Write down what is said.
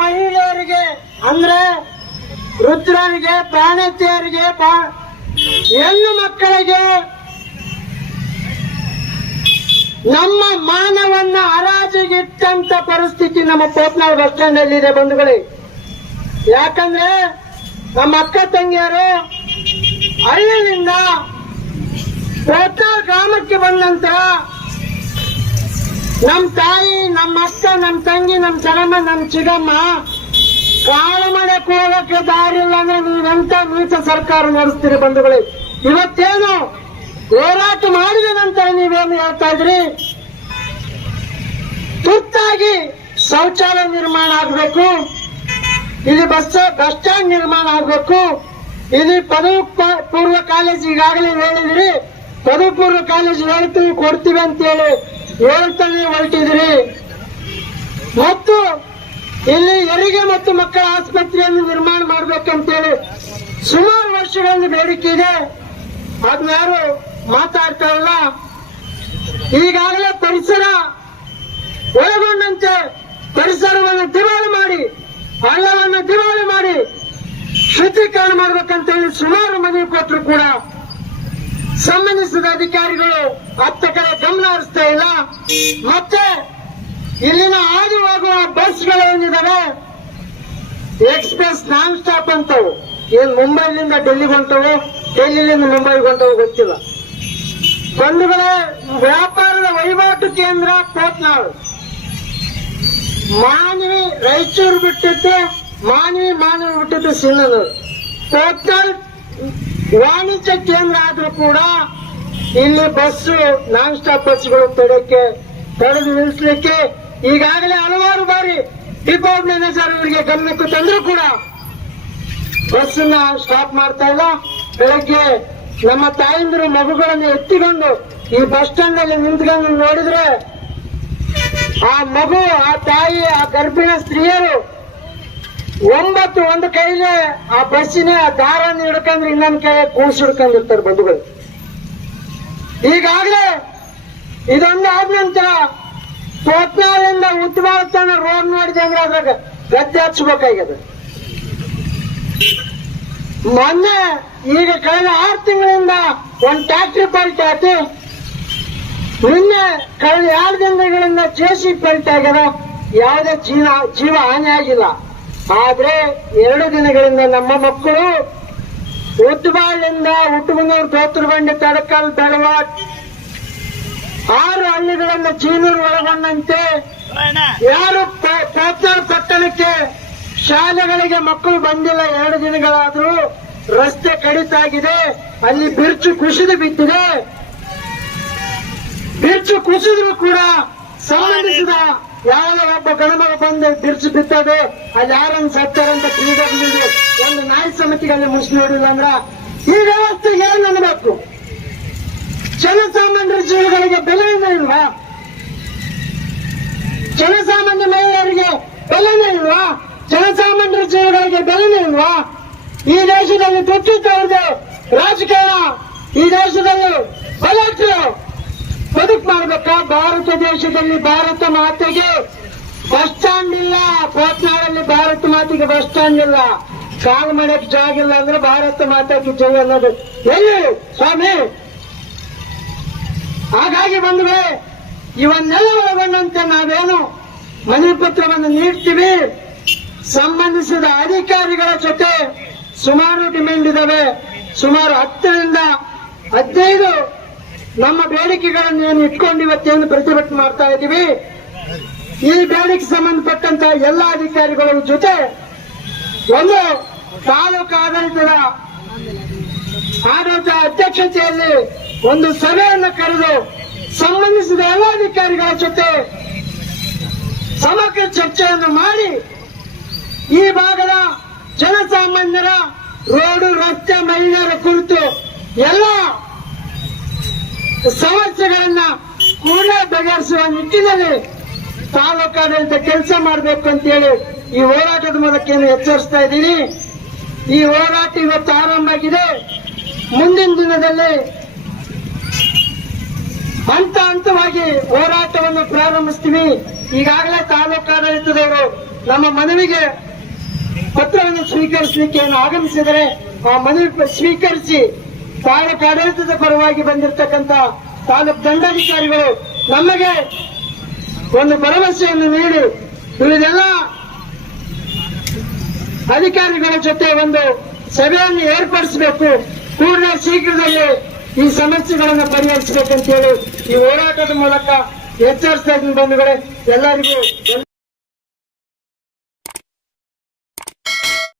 ಮಹಿಳೆಯರಿಗೆ ಅಂದ್ರೆ ವೃದ್ಧರಿಗೆ, ಪ್ರಾಣತೆಯರಿಗೆ, ಹೆಣ್ಣು ಮಕ್ಕಳಿಗೆ ನಮ್ಮ ಮಾನವನ್ನ ಹರಾಜಿಗಿಟ್ಟಂತ ಪರಿಸ್ಥಿತಿ ನಮ್ಮ ಪೋತ್ನಾಳ್ ಬಸ್ ಸ್ಟ್ಯಾಂಡ್ ಅಲ್ಲಿ ಇದೆ ಬಂಧುಗಳೇ. ಯಾಕಂದ್ರೆ ನಮ್ಮ ಅಕ್ಕ ತಂಗಿಯರು ಹಳ್ಳಿಯಿಂದ ಪೋತ್ನಾಳ್ ಗ್ರಾಮಕ್ಕೆ ಬಂದ ನಂತರ ನಮ್ಮ ತಾಯಿ, ನಮ್ಮ ಅಕ್ಕ, ನಮ್ಮ ತಂಗಿ, ನಮ್ಮ ಚನಮ್ಮ, ನಮ್ಮ ಚಿಗಮ್ಮ ಕಾಳು ಮಾಡಕ್ಕೆ ಹೋಗಕ್ಕೆ ದಾರಿ ಇಲ್ಲ ಅಂದ್ರೆ ನೀವೆಂತ ನೀಚ ಸರ್ಕಾರ ನಡೆಸ್ತೀರಿ ಬಂಧುಗಳೇ. ಇವತ್ತೇನು ಹೋರಾಟ ಮಾಡಿದ ನಂತರ ನೀವೇನು ಹೇಳ್ತಾ ಇದ್ರಿ? ತುರ್ತಾಗಿ ಶೌಚಾಲಯ ನಿರ್ಮಾಣ ಆಗಬೇಕು, ಇಲ್ಲಿ ಬಸ್ ಸ್ಟ್ಯಾಂಡ್ ನಿರ್ಮಾಣ ಆಗಬೇಕು, ಇಲ್ಲಿ ಪದವಿ ಪೂರ್ವ ಕಾಲೇಜ್ ಈಗಾಗಲೇ ಹೇಳಿದ್ರಿ, ಪದವಿ ಪೂರ್ವ ಕಾಲೇಜ್ ಹೇಳ್ತೀವಿ ಕೊಡ್ತೀವಿ ಅಂತೇಳಿ ಹೇಳ್ತಾನೆ ಹೊರಟಿದ್ರಿ. ಮತ್ತು ಇಲ್ಲಿ ಹೆರಿಗೆ ಮತ್ತು ಮಕ್ಕಳ ಆಸ್ಪತ್ರೆಯನ್ನು ನಿರ್ಮಾಣ ಮಾಡಬೇಕಂತೇಳಿ ಸುಮಾರು ವರ್ಷಗಳಲ್ಲಿ ಬೇಡಿಕೆ ಇದೆ. ಅದನ್ನಾರು ಮಾತಾಡ್ತಾ ಇಲ್ಲ. ಈಗಾಗಲೇ ಪರಿಸರ ಒಳಗೊಂಡಂತೆ ಪರಿಸರವನ್ನು ದಿವಾಳಿ ಮಾಡಿ, ಹಳ್ಳವನ್ನು ದಿವಾಳಿ ಮಾಡಿ ಶುದ್ಧೀಕರಣ ಮಾಡಬೇಕಂತ ಹೇಳಿ ಸುಮಾರು ಮನವಿ ಕೊಟ್ಟರು ಕೂಡ ಸಂಬಂಧಿಸಿದ ಅಧಿಕಾರಿಗಳು ಅತ್ತ ಕಡೆ ಗಮನ ಹರಿಸ್ತಾ ಇಲ್ಲ. ಮತ್ತೆ ಇಲ್ಲಿನ ಹಾದು ಹೋಗುವ ಬಸ್ಗಳು ಏನಿದಾವೆ ಎಕ್ಸ್ಪ್ರೆಸ್ ನಾನ್ ಸ್ಟಾಪ್ ಅಂತವು, ಏನ್ ಮುಂಬೈಲಿಂದ ಡೆಲ್ಲಿಗೆ ಹೊಂಟವು, ಡೆಲ್ಲಿಲಿಂದ ಮುಂಬೈಗೆ ಹೊಂಟವು ಗೊತ್ತಿಲ್ಲ. ಬಂಧುಗಳೇ, ವ್ಯಾಪಾರದ ವಹಿವಾಟು ಕೇಂದ್ರ ಪೋತ್ನಾಳ್, ಮಾನವಿ ರಾಯಚೂರು ಬಿಟ್ಟಿದ್ದು ಮಾನವಿ ಬಿಟ್ಟಿದ್ದು ಸಿನ್ನನೂರು. ಪೋತ್ನಾಳ್ ವಾಣಿಜ್ಯ ಕೇಂದ್ರ ಆದ್ರೂ ಕೂಡ ಇಲ್ಲಿ ಬಸ್ಸು ನಾನ್ ಸ್ಟಾಪ್ ಬಸ್ಗಳು ತಡೆದು ನಿಲ್ಲಿಸಲಿಕ್ಕೆ ಈಗಾಗಲೇ ಹಲವಾರು ಬಾರಿ ಡಿಪೋ ಮ್ಯಾನೇಜರ್ ಇವರಿಗೆ ಗಮನಕ್ಕೆ ತಂದ್ರೂ ಕೂಡ ಬಸ್ಸನ್ನ ಸ್ಟಾಪ್ ಮಾಡ್ತಾ ಇಲ್ಲ. ಬೆಳಗ್ಗೆ ನಮ್ಮ ತಾಯಂದಿರು ಮಗುಗಳನ್ನು ಎತ್ತಿಕೊಂಡು ಈ ಬಸ್ ಸ್ಟ್ಯಾಂಡ್ ಅಲ್ಲಿ ನಿಂತ್ಕೊಂಡು ನೋಡಿದ್ರೆ ಆ ಮಗು, ಆ ತಾಯಿ, ಆ ಗರ್ಭಿಣ ಸ್ತ್ರೀಯರು 9 ಒಂದು ಕೈಲಿ ಆ ಬಸ್ಸಿನ ದಾರನ್ನು ಹಿಡ್ಕೊಂಡ್ರೆ ಇನ್ನೊಂದು ಕೈ ಕೂಸು ಹಿಡ್ಕೊಂಡಿರ್ತಾರೆ ಬಂಧುಗಳು. ಈಗಾಗಲೇ ಇದೊಂದು ಆದ ನಂತರ ಪೋತ್ನಾಳಿಂದ ಉದ್ವಾಳ್ತಾನ ರೋಡ್ ನೋಡಿದೆ ಅಂದ್ರೆ ಅದ್ರಾಗ ಗದ್ದೆ ಹಚ್ಚಬೇಕಾಗ್ಯದ. ಮೊನ್ನೆ ಈಗ ಕಳೆದ 6 ತಿಂಗಳಿಂದ ಒಂದು ಟ್ಯಾಕ್ಟ್ರಿ ಪಲ್ಟಿ ಆಯ್ತು. ನಿನ್ನೆ ಕಳೆದ 2 ದಿನಗಳಿಂದ ಜೆಸಿಬಿ ಪಲ್ಟಿ ಆಗ್ಯದ. ಯಾವುದೇ ಜೀವ ಹಾನಿ ಆಗಿಲ್ಲ. ಆದ್ರೆ 2 ದಿನಗಳಿಂದ ನಮ್ಮ ಮಕ್ಕಳು ಉದ್ಬಾಳಿಂದ ಉಟ್ಟುಗುನೂರು, ತೋತ್ರಬಂಡಿ, ತಡಕಲ್, ಬೆಳವಾಟ್ 6 ಹಳ್ಳಿಗಳಿಂದ ಚೀನೂರು ಒಳಗೊಂಡಂತೆ ಯಾರು ಪೋತ್ನಾಳ್ ಪಟ್ಟಣಕ್ಕೆ ಶಾಲೆಗಳಿಗೆ ಮಕ್ಕಳು ಬಂದಿಲ್ಲ. 2 ದಿನಗಳಾದ್ರೂ ರಸ್ತೆ ಕಡಿತ ಆಗಿದೆ. ಅಲ್ಲಿ ಬಿರ್ಚು ಕುಸಿದು ಬಿದ್ದಿದೆ. ಬಿರ್ಚು ಕುಸಿದ್ರು ಕೂಡ ಸಂಬಂಧಿಸಿದ ಯಾವುದೋ ಒಬ್ಬ ಗಣಮಗ ಬಂದು ಬಿರ್ಚು ಬಿತ್ತದೆ, ಅಲ್ಲಿ ಯಾರನ್ನು ಸತ್ತಾರಂತ ಕ್ರೀಡಾಂಗಣದಲ್ಲಿ ಒಂದು ನ್ಯಾಯ ಸಮಿತಿಗಳಲ್ಲಿ ಮುಗಿಸಿ ನೋಡಿಲ್ಲ ಅಂದ್ರ ಈ ವ್ಯವಸ್ಥೆಗೆ ಏನ್ ಅನ್ನಬೇಕು? ಜನಸಾಮಾನ್ಯರ ಜೀವಗಳಿಗೆ ಬೆಲೆನೇ ಇಲ್ವಾ? ಜನಸಾಮಾನ್ಯ ಮಹಿಳೆಯರಿಗೆ ಬೆಲೆನೇ ಇಲ್ವಾ? ಜನಸಾಮಾನ್ಯರ ಜೀವಗಳಿಗೆ ಬೆಲೆನೇ ಇಲ್ವಾ? ಈ ದೇಶದಲ್ಲಿ ದುಡ್ಡಿದ್ದವ್ರದ್ದು ರಾಜಕಾರಣ, ಈ ದೇಶದಲ್ಲಿ ಬಲಾಢ್ಯರು ಬದುಕು ಮಾಡ್ಬೇಕಾ? ಭಾರತ ದೇಶದಲ್ಲಿ ಭಾರತ ಮಾತೆಗೆ ಬಸ್ ಸ್ಟ್ಯಾಂಡ್ ಇಲ್ಲ. ಪೋತ್ನಾಳಲ್ಲಿ ಭಾರತ ಮಾತೆಗೆ ಬಸ್ ಸ್ಟ್ಯಾಂಡ್ ಇಲ್ಲ. ಕಾಲು ಮಾಡಕ್ಕೆ ಜಾಗ ಇಲ್ಲ ಅಂದ್ರೆ ಭಾರತ ಮಾತೆಗೆ ಜಯ ಅನ್ನೋದು ಎಲ್ಲಿ ಸ್ವಾಮಿ? ಹಾಗಾಗಿ ಬಂದ್ರೆ ಇವನ್ನೆಲ್ಲ ಒಳಗೊಂಡಂತೆ ನಾವೇನು ಮನವಿ ಪತ್ರವನ್ನು ನೀಡ್ತೀವಿ. ಸಂಬಂಧಿಸಿದ ಅಧಿಕಾರಿಗಳ ಜೊತೆ ಸುಮಾರು ಡಿಮ್ಯಾಂಡ್ ಇದಾವೆ. ಸುಮಾರು 10 ರಿಂದ 15 ನಮ್ಮ ಬೇಡಿಕೆಗಳನ್ನು ಏನು ಇಟ್ಕೊಂಡು ಇವತ್ತೇನು ಪ್ರತಿಭಟನೆ ಮಾಡ್ತಾ ಇದ್ದೀವಿ. ಈ ಬೇಡಿಕೆ ಸಂಬಂಧಪಟ್ಟಂತ ಎಲ್ಲ ಅಧಿಕಾರಿಗಳ ಜೊತೆ ಒಂದು ತಾಲೂಕು ಆಡಳಿತ ಅಧ್ಯಕ್ಷತೆಯಲ್ಲಿ ಒಂದು ಸಭೆಯನ್ನು ಕರೆದು ಸಂಬಂಧಿಸಿದ ಎಲ್ಲ ಅಧಿಕಾರಿಗಳ ಜೊತೆ ಸಮಗ್ರ ಚರ್ಚೆಯನ್ನು ಮಾಡಿ ಈ ಭಾಗದ ಜನಸಾಮಾನ್ಯರ ರೋಡು, ರಸ್ತೆ, ಮಹಿಳೆಯರ ಕುರಿತು ಎಲ್ಲ ಸಮಸ್ಯೆಗಳನ್ನ ಕೂಡಲೇ ಬಗೆಹರಿಸುವ ನಿಟ್ಟಿನಲ್ಲಿ ತಾಲೂಕಾಡಳಿತ ಕೆಲಸ ಮಾಡಬೇಕು ಅಂತೇಳಿ ಈ ಹೋರಾಟದ ಮೂಲಕ ಎಚ್ಚರಿಸ್ತಾ ಇದ್ದೀನಿ. ಈ ಹೋರಾಟ ಇವತ್ತು ಆರಂಭ ಆಗಿದೆ. ಮುಂದಿನ ದಿನದಲ್ಲಿ ಹಂತವಾಗಿ ಹೋರಾಟವನ್ನು ಪ್ರಾರಂಭಿಸ್ತೀವಿ. ಈಗಾಗಲೇ ತಾಲೂಕಾಡಳಿತದವರು ನಮ್ಮ ಮನವಿಗೆ ಪತ್ರವನ್ನು ಸ್ವೀಕರಿಸಲಿಕ್ಕೆ ಏನು ಆಗಮಿಸಿದರೆ ಆ ಮನವಿ ಸ್ವೀಕರಿಸಿ ತಾಲೂಕು ಆಡಳಿತದ ಪರವಾಗಿ ಬಂದಿರತಕ್ಕಂತ ತಾಲೂಕು ದಂಡಾಧಿಕಾರಿಗಳು ನಮಗೆ ಒಂದು ಭರವಸೆಯನ್ನು ನೀಡಿ ಉಳಿದೆಲ್ಲ ಅಧಿಕಾರಿಗಳ ಜೊತೆ ಒಂದು ಸಭೆಯನ್ನು ಏರ್ಪಡಿಸಬೇಕು, ಕೂಡಲೇ ಶೀಘ್ರದಲ್ಲಿ ಈ ಸಮಸ್ಯೆಗಳನ್ನು ಪರಿಹರಿಸಬೇಕಂತ ಹೇಳಿ ಈ ಹೋರಾಟದ ಮೂಲಕ ಎಚ್ಚರಿಸ್ತಾ ಇದ್ದೀನಿ ಬಂಧುಗಳೇ. ಎಲ್ಲರಿಗೂ